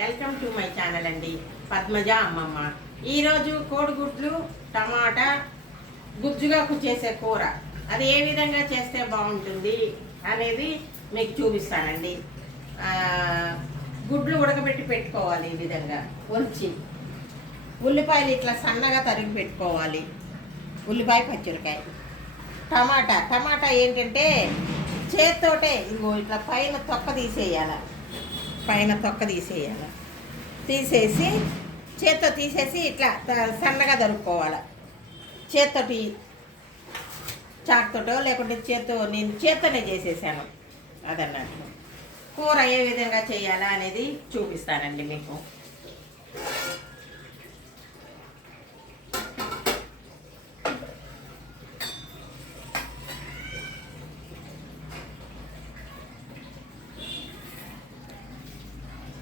Welcome to my channel అండి పద్మజ అమ్మమ్మ. ఈరోజు కోడిగుడ్లు టమాటా గుజ్జుగా చేసే కూర. అది ఏ విధంగా చేస్తే బాగుంటుంది అనేది మీకు చూపిస్తానండి. గుడ్లు ఉడకబెట్టి పెట్టుకోవాలి ఈ విధంగా. ఒలిచి ఉల్లిపాయలు ఇట్లా సన్నగా తరిగి పెట్టుకోవాలి. ఉల్లిపాయ పచ్చిమిరకాయ టమాటా టమాటా ఏంటంటే చేత్తోటే ఇగో ఇట్లా పైన తొక్క తీసేయాలి. పైన తొక్క తీసేయాలి. తీసేసి చేత్తో తీసేసి ఇట్లా సన్నగా దొరుకుకోవాలి చేత్తోటి చాకుతోటో లేకుంటే చేత్తో నేను చేత్తోనే చేసేసాను అదన్నట్లు కూర ఏ విధంగా చేయాలా అనేది చూపిస్తానండి మీకు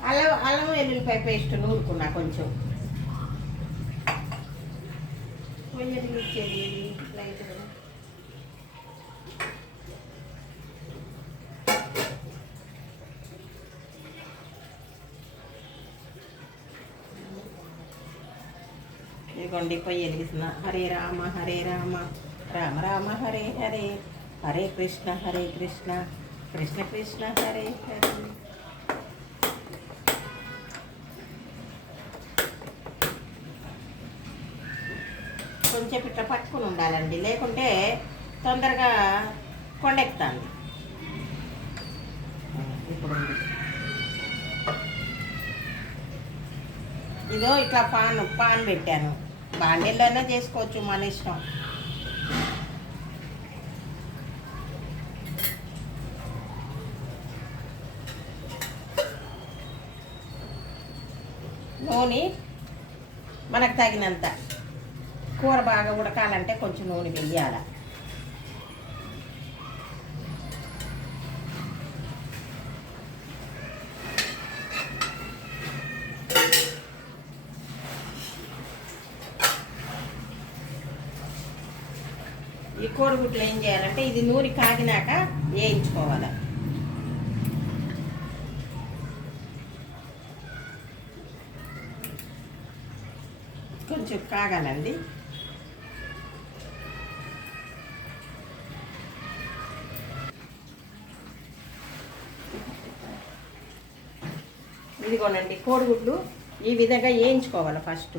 అల్లం అల్లం వెల్లుల్లిపాయ పేస్ట్ నూరుకున్నా కొంచెం. కొంచెం ఇచ్చేది లైట్గా ఇదిగోండి పొయ్యి వెలిగిస్తున్న. హరే రామ హరే రామ రామ రామ హరే హరే హరే కృష్ణ హరే కృష్ణ కృష్ణ కృష్ణ హరే హరే. కొంచెం ఇట్లా పట్టుకుని ఉండాలండి. లేకుంటే తొందరగా కొండెక్కుతాను ఇప్పుడు ఇదో ఇట్లా పాన్ పాన్ పెట్టాను. బాండీల్లోనే చేసుకోవచ్చు మన ఇష్టం. నూనె మనకు తగినంత. కూర బాగా ఉడకాలంటే కొంచెం నూనె వెయ్యాలి. ఈ కోడిగుడ్లు ఏం చేయాలంటే ఇది నూనె కాగినాక వేయించుకోవాలి. కొంచెం కాగాలండి. ఇదిగోనండి కోడిగుడ్లు ఈ విధంగా వేయించుకోవాలి ఫస్ట్.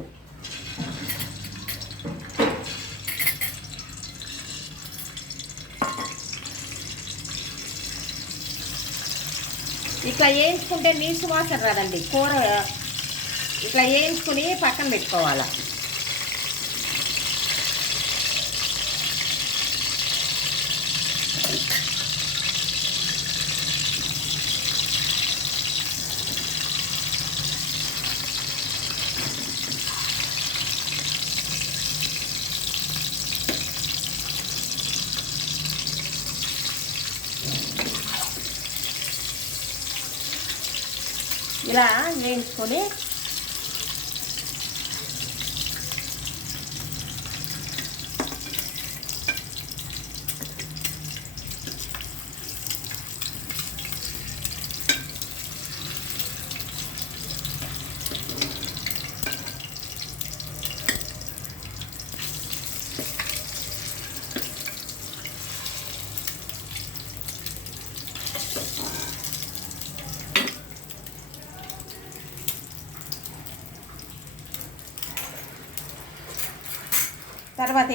ఇట్లా వేయించుకుంటే నీసు వాసన రాదండి కూర ఇట్లా వేయించుకుని పక్కన పెట్టుకోవాలి. వేయించుకొని తర్వాత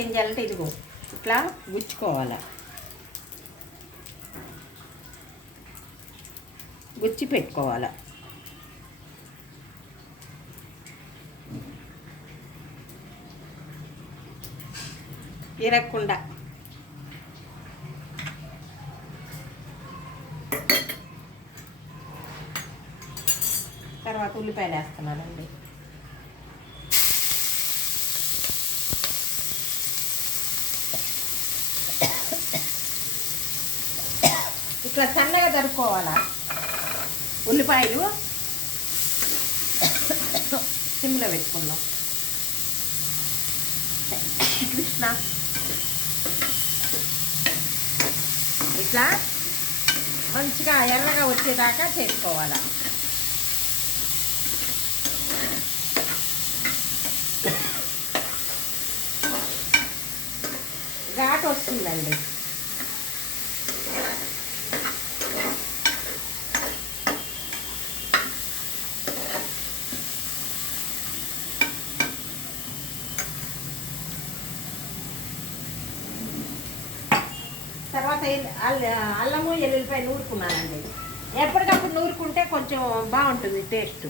ఏం చేయాలంటే ఇదిగో ఇట్లా గుచ్చుకోవాలి. గుచ్చి పెట్టుకోవాలి. ఇరగకుండా తర్వాత ఉల్లిపాయలు వేస్తున్నానండి. ఇట్లా సన్నగా తరుక్కోవాలా? ఉల్లిపాయలు సిమ్లో పెట్టుకుందాం. కృష్ణ. ఇట్లా మంచిగా ఎర్రగా వచ్చేదాకా చేసుకోవాలా? ఘాట్ వస్తుందండి. అల్ల- అల్లము ఎల్లుల్లిపాయ నూరుకున్నానండి. ఎప్పటికప్పుడు నూరుకుంటే కొంచెం బాగుంటుంది టేస్ట్.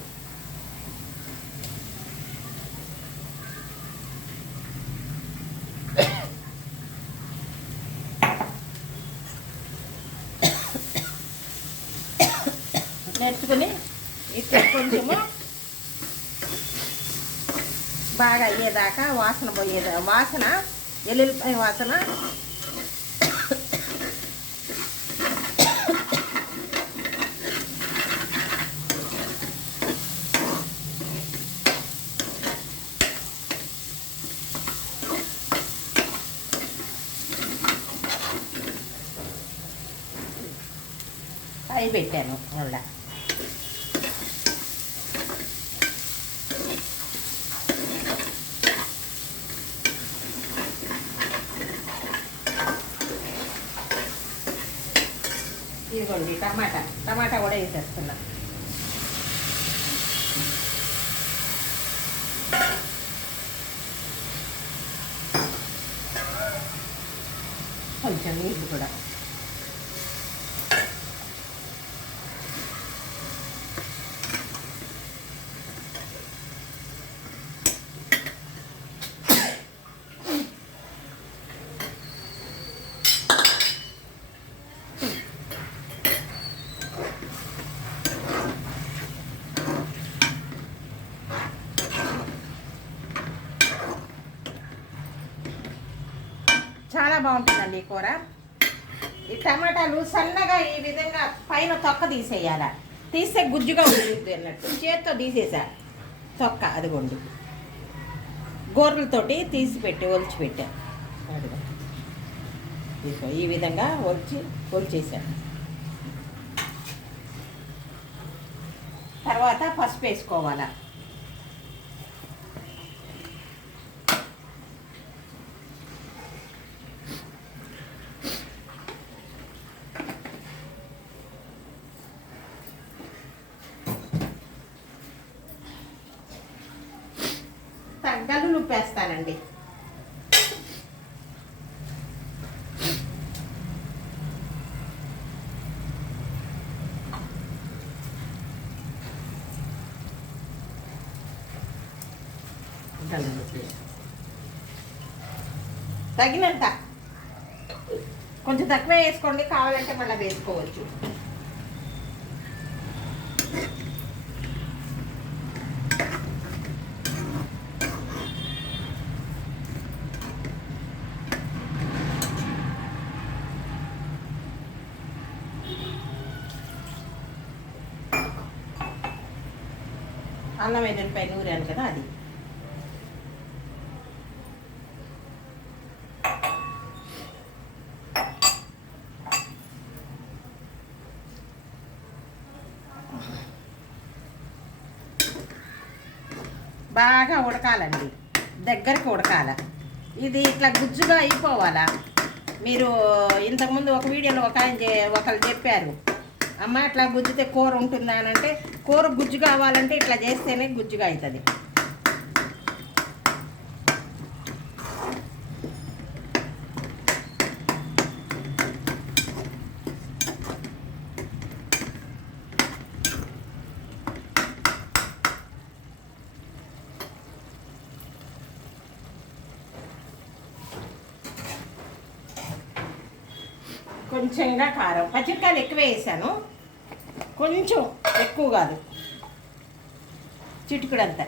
నేర్చుకుని ఇక్కడ కొంచెము బాగా అయ్యేదాకా వాసన పోయేదా వాసన ఎల్లుల్లిపాయ వాసన పెట్టాను మళ్ళా ఇదిగోండి టమాటా టమాటా కూడా వేసేస్తున్నా కొంచెం నీళ్ళు కూడా చాలా బాగుంటుందండి ఈ కూర. ఈ టమాటాలు సన్నగా ఈ విధంగా పైన తొక్క తీసేయాల. తీస్తే గుజ్జుగా ఉంటుంది అన్నట్టు. చేత్తో తీసేసా. తొక్క అదిగోండి. గోర్రలతోటి తీసి పెట్టి ఒలిచి అదిగో. ఇదిగో ఈ విధంగా ఒలిచి ఒలిచేసాను తర్వాత పసుపు వేసుకోవాలా. తగినంత. కొంచెం తక్కువ వేసుకోండి కావాలంటే మళ్ళీ వేసుకోవచ్చు అన్నం ఎదురుపై నూరాను కదా అది బాగా ఉడకాలండి. దగ్గరికి ఉడకాల. ఇది ఇట్లా గుజ్జుగా అయిపోవాలా. మీరు ఇంతకుముందు ఒక వీడియోలో ఒక ఆయన చే- ఒకరు చెప్పారు. అమ్మ ఇట్లా గుజ్జితే కూర ఉంటుందా? అని అంటే కూర గుజ్జు కావాలంటే ఇట్లా చేస్తేనే గుజ్జుగా అవుతుంది కొంచెంగా కారం. పచ్చిమిరకాయలు ఎక్కువ వేసాను. కొంచెం ఎక్కువ కాదు. చిటికుడంతా.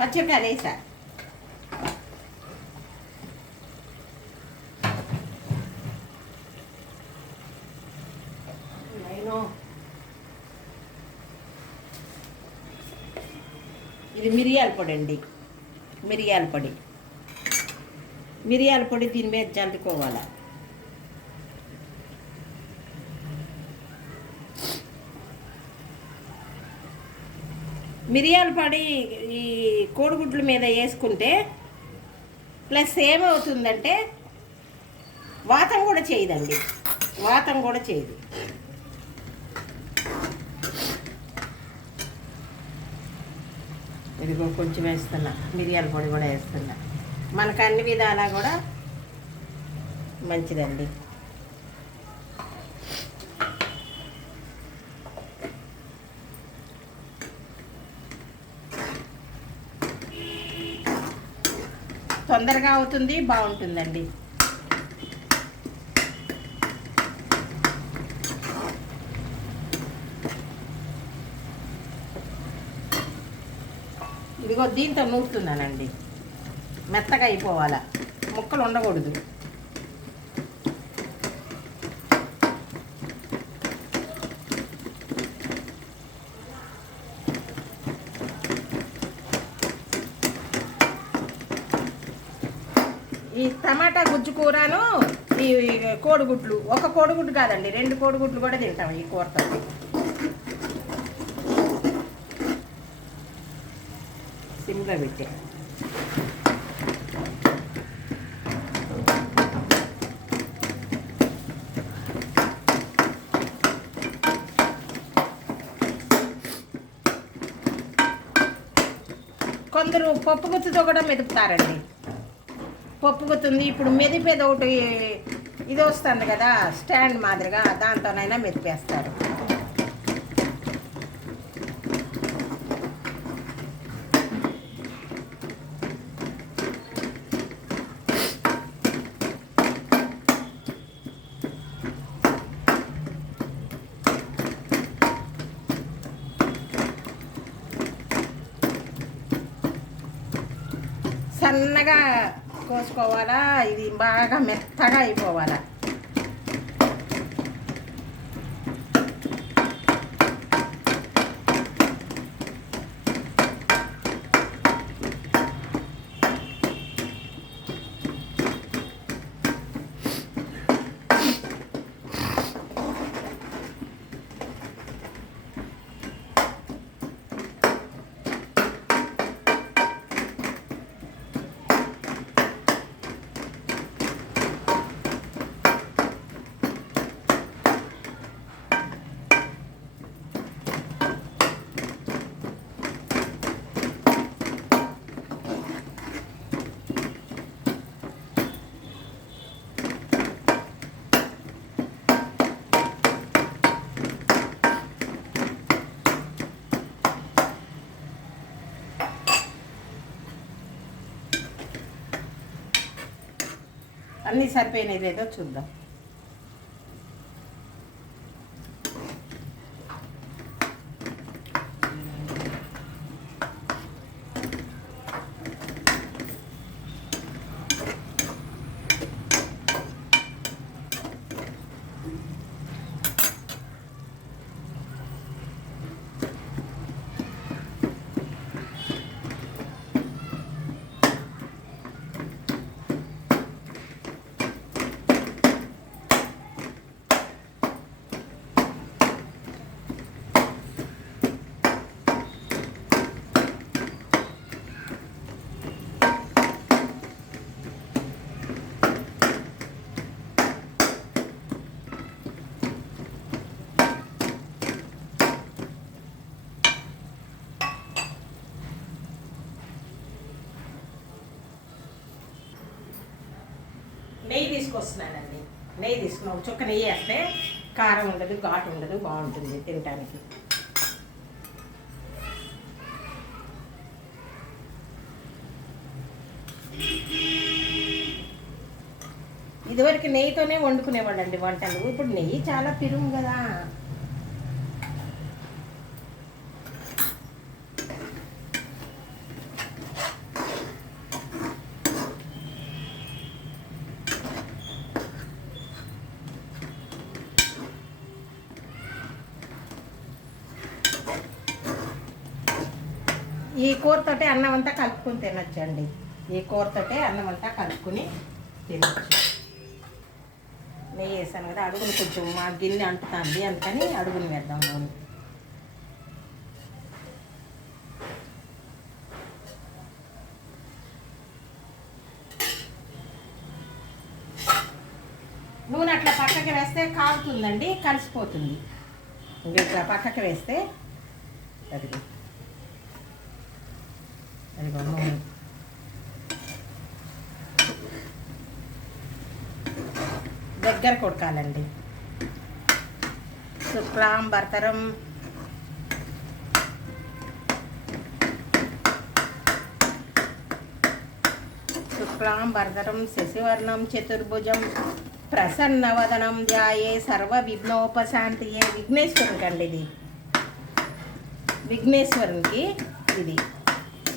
పచ్చిమిరకాయలు వేసా. నేను ఇది మిరియాల పొడి అండి. మిరియాల పొడి. మిరియాల పొడి దీని మీద చల్లుకోవాలి? మిరియాల పొడి ఈ కోడిగుడ్ల మీద వేసుకుంటే ప్లస్ ఏమవుతుందంటే వాతం కూడా చేయదండి. వాతం కూడా చేయదు. ఇదిగో కొంచెం వేస్తున్నా. మిరియాల పొడి కూడా వేస్తున్నా. మనకు అన్ని విధాలా కూడా మంచిదండి. తొందరగా అవుతుంది బాగుంటుందండి. ఇదిగో దీంతో నూరుతున్నానండి. మెత్తగా అయిపోవాలా. ముక్కలు ఉండకూడదు. ఈ టమాటా గుజ్జు కూరను ఈ కోడిగుడ్లు ఒక కోడిగుడ్డు కాదండి రెండు కోడిగుడ్లు కూడా తింటాం ఈ కూరతో. సిమ్లో పెట్టే. కొందరు పప్పు గుత్తుతో కూడా మెదుపుతారండి. పప్పు గుత్తుంది ఇప్పుడు మెదిపేది ఒకటి ఇది వస్తుంది కదా స్టాండ్ మాదిరిగా దాంతోనైనా మెదిపేస్తారు. సన్నగా కోసుకోవాలా? ఇది బాగా మెత్తగా అయిపోవాలా? అన్నీ సరిపోయినాయి లేదో చూద్దాం నెయ్యి తీసుకొస్తున్నానండి. నెయ్యి తీసుకున్నాం. చుక్క నెయ్యి వేస్తే కారం ఉండదు ఘాటు ఉండదు బాగుంటుంది తినటానికి. ఇదివరకు నెయ్యితోనే వండుకునేవాళ్ళండి వంటలు. ఇప్పుడు నెయ్యి చాలా పిరుము కదా. కూరతో అన్నం అంతా కలుపుకుని తినొచ్చండి. ఈ కూరతో అన్నం అంతా కలుపుకుని తినొచ్చు. నెయ్యి వేసాను కదా అడుగును కొంచెం మా గిన్నె అంటుతుంది అందుకని అడుగుని వేద్దాం నూనె. నూనె అట్లా పక్కకి వేస్తే కాలుతుందండి కలిసిపోతుంది. ఇంకా పక్కకి వేస్తే అది అది నూనె దగ్గర కొడకాలండి. శుక్లాం భర్తరం. శుక్లాం భర్తరం శశివర్ణం చతుర్భుజం. ప్రసన్నవదనం ధ్యాయే సర్వ విఘ్నోపశాంతియే విఘ్నేశ్వరునికి అండి ఇది. విఘ్నేశ్వరునికి ఇది.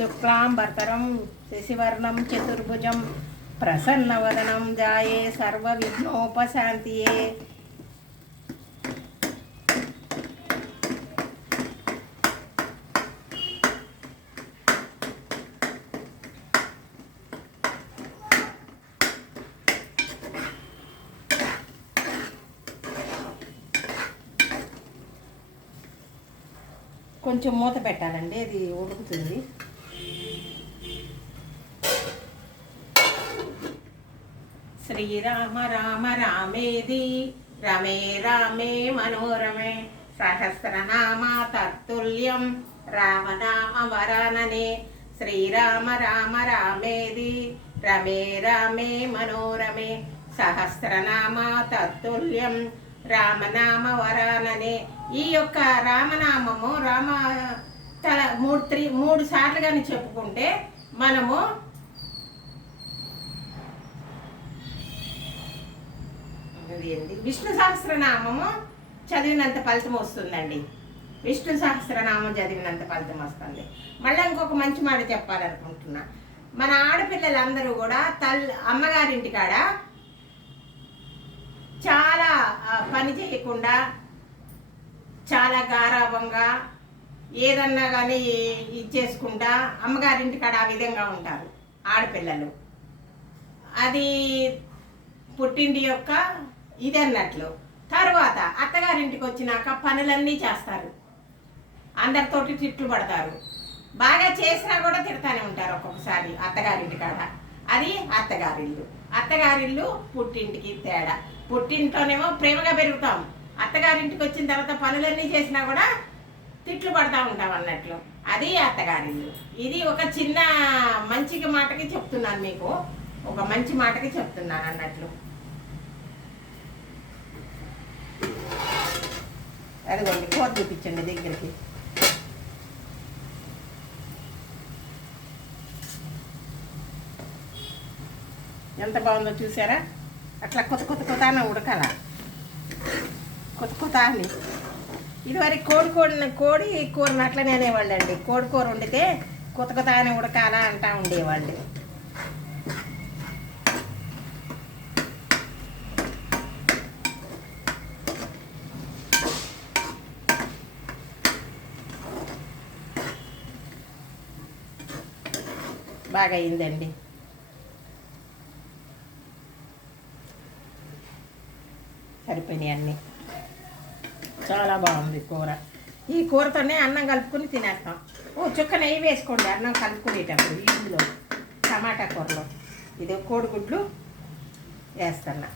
శుక్లాం భర్తరం శశివర్ణం చతుర్భుజం ప్రసన్నవదనం ధ్యాయే సర్వ విఘ్నోపశాంతియే కొంచెం మూత పెట్టాలండి అది ఉడుకుతుంది. శ్రీరామ రామ రామేది. రమే రామే మనోరమే. సహస్రనామ తత్తుల్యం రామనామ వరాననే శ్రీరామ రామ రామేది. రమే రామే మనోరమే. సహస్రనామ తత్తుల్యం రామనామ వరాననే ఈ యొక్క రామనామము రామ తల మూడు త్రీ మూడు సార్లు కానీ చెప్పుకుంటే మనము అది ఏంది విష్ణు సహస్రనామము చదివినంత ఫలితం వస్తుందండి. విష్ణు సహస్రనామం చదివినంత ఫలితం వస్తుంది. మళ్ళీ ఇంకొక మంచి మాట చెప్పాలనుకుంటున్నా. మన ఆడపిల్లలందరూ కూడా తల్లి అమ్మగారింటి కాడ చాలా పని చేయకుండా చాలా గారాభంగా ఏదన్నా కానీ ఇచ్చేసుకుంటా అమ్మగారింటి కాడ ఆ విధంగా ఉంటారు ఆడపిల్లలు. అది పుట్టింటి యొక్క ఇది అన్నట్లు తర్వాత అత్తగారింటికి వచ్చినాక పనులన్నీ చేస్తారు. అందరితోటి తిట్లు పడతారు. బాగా చేసినా కూడా తిడతానే ఉంటారు ఒక్కొక్కసారి అత్తగారింటి కాడ. అది అత్తగారిల్లు. అత్తగారిల్లు పుట్టింటికి తేడా. పుట్టింట్లోనేమో ప్రేమగా పెరుగుతాం. అత్తగారింటికి వచ్చిన తర్వాత పనులన్నీ చేసినా కూడా తిట్లు పడతా ఉంటాం అన్నట్లు. అది అత్తగారిల్లు. ఇది ఒక చిన్న మంచికి మాటకి చెప్తున్నాను మీకు. ఒక మంచి మాటకి చెప్తున్నాను అన్నట్లు. అదిగోండి కూర చూపించండి దగ్గరికి. ఎంత బాగుందో చూసారా? అట్లా కొత్త కొత్త కొత్త ఉడకాల. కొత్త కొత్త అని. ఇదివరకు కోడి కోడి కోడి కూరని అట్లనే అనేవాళ్ళండి. కోడి కూర వండితే కొత్త కొత్త అని ఉడకాల అంటా ఉండేవాళ్ళు. బాగా అయిందండి సరిపోయినాయి అన్నీ. చాలా బాగుంది కూర. ఈ కూరతోనే అన్నం కలుపుకొని తినేస్తాం. ఓ చుక్క నెయ్యి వేసుకోండి. అన్నం కలుపుకునేటప్పుడు ఇందులో టమాటా కూరలో. ఇది కోడిగుడ్లు వేస్తున్నా.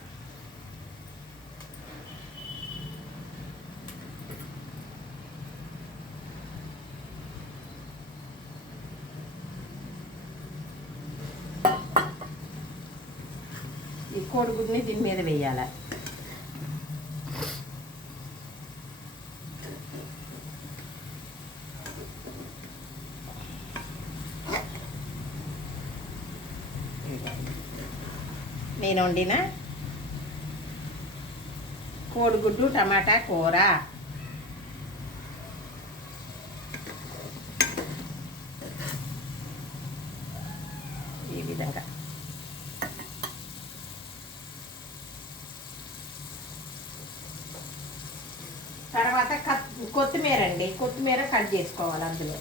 కోడిగుడ్ని దీని మీద వేయాలి. నేను వండిన కోడిగుడ్డు టమాటా కూర ఈ విధంగా తర్వాత కత్ కొత్తిమీర అండి. కొత్తిమీర కట్ చేసుకోవాలి అందులో.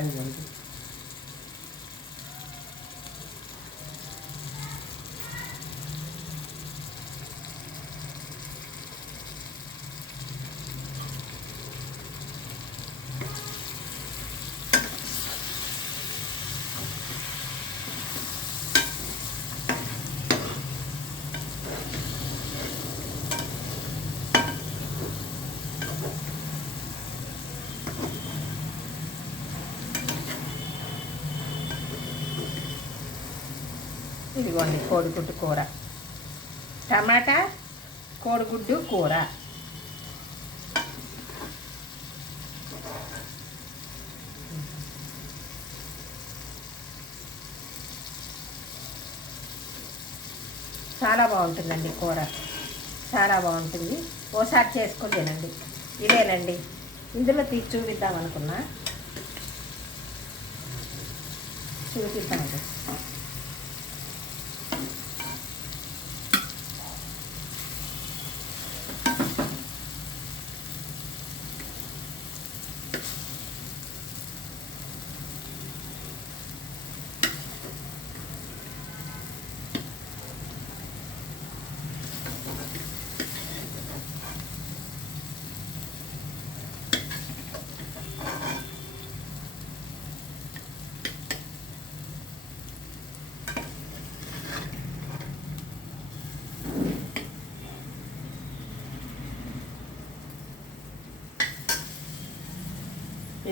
అదిగోండి ఇదిగోండి కోడిగుడ్డు కూర. టమాటా కోడిగుడ్డు కూర. చాలా బాగుంటుందండి కూర. చాలా బాగుంటుంది. ఓసారి చేసుకొని తినండి. ఇదేనండి. ఇందులో తీసి చూపిద్దాం అనుకున్నా. చూపిద్దామండి.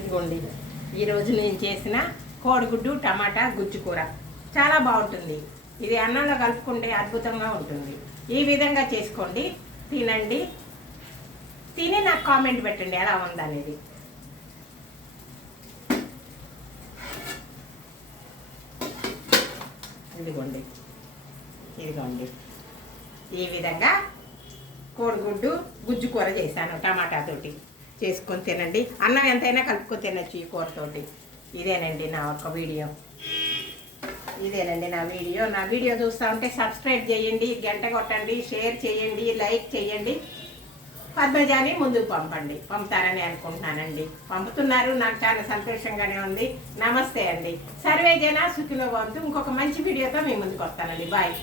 ఇదిగోండి. ఈరోజు నేను చేసిన కోడిగుడ్డు టమాటా గుజ్జు కూర. చాలా బాగుంటుంది. ఇది అన్నంలో కలుపుకుంటే అద్భుతంగా ఉంటుంది. ఈ విధంగా చేసుకోండి. తినండి. తిని నాకు కామెంట్ పెట్టండి ఎలా ఉందనేది. ఇదిగోండి. ఇదిగోండి. ఈ విధంగా కోడిగుడ్డు గుజ్జు కూర చేశాను టమాటాతోటి తోటి. చేసుకొని తినండి. అన్నం ఎంతైనా కలుపుకొని తినచ్చు ఈ కూరతోటి. ఇదేనండి నా ఒక వీడియో. ఇదేనండి నా వీడియో. నా వీడియో చూస్తూ ఉంటే సబ్స్క్రైబ్ చేయండి గంట కొట్టండి షేర్ చేయండి లైక్ చేయండి. పద్మజాని ముందుకు పంపండి. పంపుతారని అనుకుంటున్నానండి. పంపుతున్నారు. నాకు చాలా సంతోషంగానే ఉంది. నమస్తే అండి. సర్వే జన సుఖిలో ఇంకొక మంచి వీడియోతో మీ ముందుకు వస్తానండి. బాయ్.